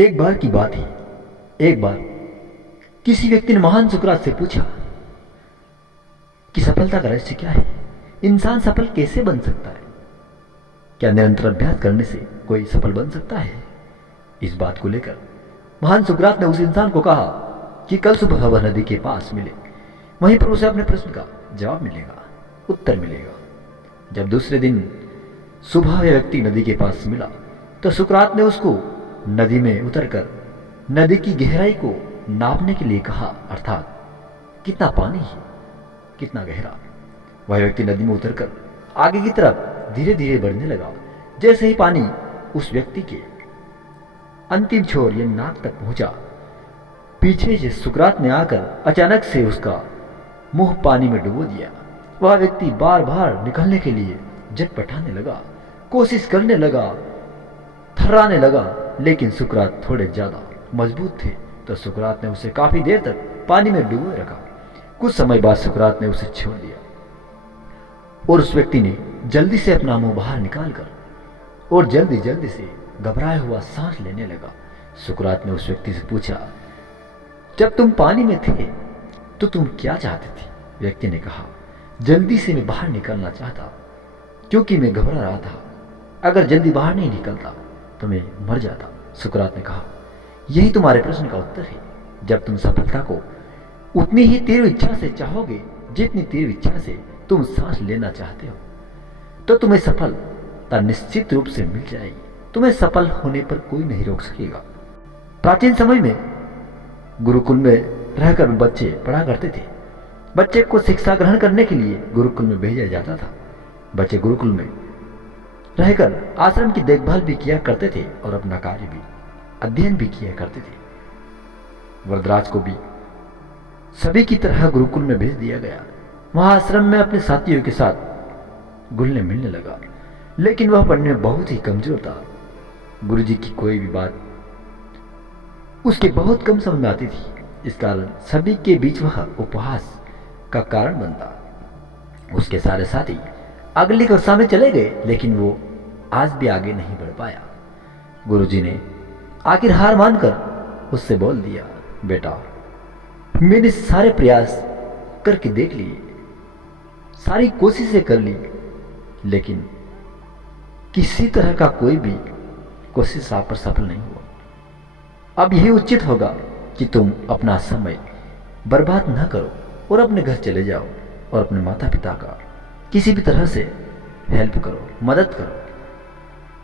एक बार की बात है। एक बार किसी व्यक्ति ने महान सुकरात से पूछा कि सफलता का रहस्य क्या है? इंसान सफल कैसे बन सकता है? क्या निरंतर अभ्यास करने से कोई सफल बन सकता है? इस बात को लेकर महान सुकरात ने उस इंसान को कहा कि कल सुबह वह नदी के पास मिले, वहीं पर उसे अपने प्रश्न का जवाब मिलेगा, उत्तर मिलेगा। जब दूसरे दिन सुबह वह व्यक्ति नदी के पास मिला तो सुकरात ने उसको नदी में उतरकर नदी की गहराई को नापने के लिए कहा, अर्थात कितना पानी है, कितना गहरा। वह व्यक्ति नदी में उतरकर आगे की तरफ धीरे धीरे बढ़ने लगा। जैसे ही पानी उस व्यक्ति के अंतिम छोर या नाक तक पहुंचा, पीछे से सुकरात ने आकर अचानक से उसका मुंह पानी में डुबो दिया। वह व्यक्ति बार बार निकलने के लिए झटपटाने लगा, कोशिश करने लगा, थर्राने लगा, लेकिन सुकरात थोड़े ज्यादा मजबूत थे तो सुकरात ने उसे काफी देर तक पानी में डुबोए रखा। कुछ समय बाद सुकरात ने उसे छोड़ दिया और उस व्यक्ति ने जल्दी से अपना मुंह बाहर निकालकर और जल्दी जल्दी से घबराया हुआ सांस लेने लगा। सुकरात ने उस व्यक्ति से पूछा, जब तुम पानी में थे तो तुम क्या चाहते थे? व्यक्ति ने कहा, जल्दी से मैं बाहर निकलना चाहता क्योंकि मैं घबरा रहा था। अगर जल्दी बाहर नहीं निकलता तो मैं मर जाता। सुकरात ने कहा, यही तुम्हारे प्रश्न का उत्तर है। जब तुम सफलता को उतनी ही तीव्र इच्छा से चाहोगे जितनी तीव्र इच्छा से तुम सांस लेना चाहते हो, तो तुम्हें सफलता निश्चित रूप से मिल जाएगी। तुम्हें सफल होने पर कोई नहीं रोक सकेगा। प्राचीन समय में गुरुकुल में रहकर बच्चे पढ़ा करते थे। बच्चे को शिक्षा ग्रहण करने के लिए गुरुकुल में भेजा जाता था। बच्चे गुरुकुल में रहकर आश्रम की देखभाल भी किया करते थे और अपना कार्य भी, अध्ययन भी किया करते थे। वरदराज को भी सभी की तरह गुरुकुल में भेज दिया गया। वहां आश्रम में अपने साथियों के साथ घुलने मिलने लगा, लेकिन वह पढ़ने में बहुत ही कमजोर था। गुरुजी की कोई भी बात उसके बहुत कम समझ में आती थी। इस कारण सभी के बीच वह उपहास का कारण बनता। उसके सारे साथी अगली कक्षा में चले गए, लेकिन वो आज भी आगे नहीं बढ़ पाया। गुरुजी ने आखिर हार मानकर उससे बोल दिया, बेटा, मैंने सारे प्रयास करके देख लिए, सारी कोशिशें कर ली, लेकिन किसी तरह का कोई भी कोशिश आप पर सफल नहीं हुआ। अब यही उचित होगा कि तुम अपना समय बर्बाद न करो और अपने घर चले जाओ और अपने माता पिता का किसी भी तरह से हेल्प करो, मदद करो।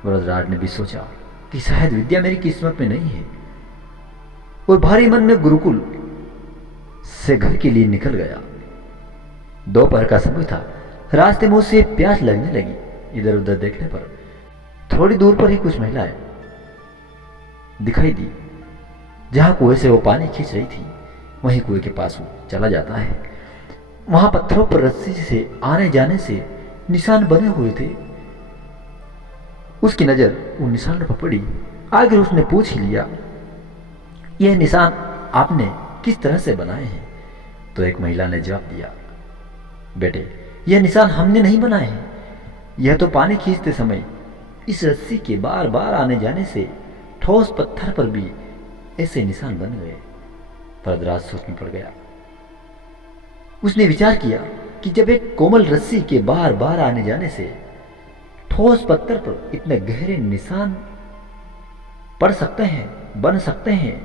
वरदराज ने भी सोचा कि शायद विद्या मेरी किस्मत में नहीं है और भारी मन में गुरुकुल से घर के लिए निकल गया। दोपहर का समय था। रास्ते में उसे प्यास लगने लगी। इधर उधर देखने पर थोड़ी दूर पर ही कुछ महिलाएं दिखाई दी। जहां कुएं से वो पानी खींच रही थी, वहीं कुएं के पास वो चला जाता है। वहां पत्थरों पर रस्सी से आने जाने से निशान बने हुए थे। उसकी नजर उन निशानों पर पड़ी। आखिर उसने पूछ ही लिया, यह निशान आपने किस तरह से बनाए हैं? तो एक महिला ने जवाब दिया, बेटे, यह निशान हमने नहीं बनाए हैं। यह तो पानी खींचते समय इस रस्सी के बार बार आने जाने से ठोस पत्थर पर भी ऐसे निशान बन गए। वरदराज सोच में पड़ गया। उसने विचार किया कि जब एक कोमल रस्सी के बार बार आने जाने से ठोस पत्थर पर इतने गहरे निशान पड़ सकते हैं, बन सकते हैं,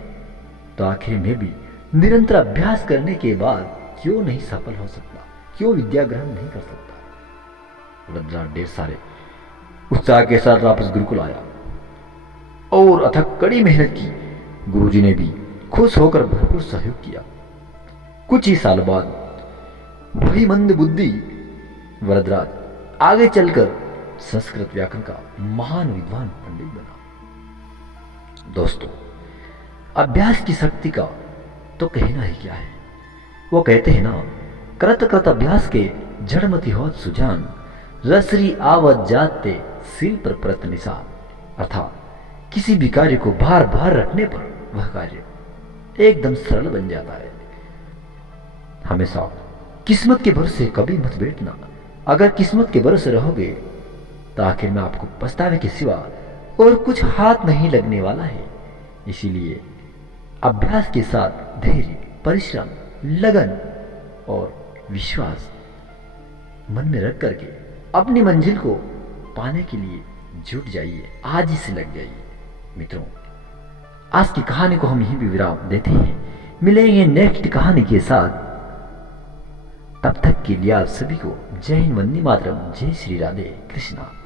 तो आखिर में भी निरंतर अभ्यास करने के बाद क्यों नहीं सफल हो सकता, क्यों विद्या ग्रहण नहीं कर सकता। वरदराज ढेर सारे उत्साह के साथ वापस गुरुकुल आया और अथक कड़ी मेहनत की। गुरुजी ने भी खुश होकर भरपूर सहयोग किया। कुछ ही साल बाद वही मंद बुद्धि वरदराज आगे चलकर संस्कृत व्याकरण का महान विद्वान पंडित बना। दोस्तों, अभ्यास की शक्ति का तो कहना ही क्या है। वो कहते हैं ना, कृत कृत अभ्यास के जड़मति होत सुजान, रसरी आवत जाते सिल पर प्रत निशान। अर्थात किसी भी कार्य को बार बार रखने पर वह कार्य एकदम सरल बन जाता है। हमेशा किस्मत के भरोसे कभी मत बैठना। अगर किस्मत के भरोसे रहोगे तो आखिर में आपको पछतावे के सिवा और कुछ हाथ नहीं लगने वाला है। इसीलिए अभ्यास के साथ धैर्य, परिश्रम, लगन और विश्वास मन में रख करके अपनी मंजिल को पाने के लिए जुट जाइए, आज ही से लग जाइए। मित्रों, आज की कहानी को हम यहीं भी विराम देते हैं। मिलेंगे नेक्स्ट कहानी के साथ। तब तक के लिए आप सभी को जय हिंद, वंदे मातरम, जय श्री राधे कृष्णा।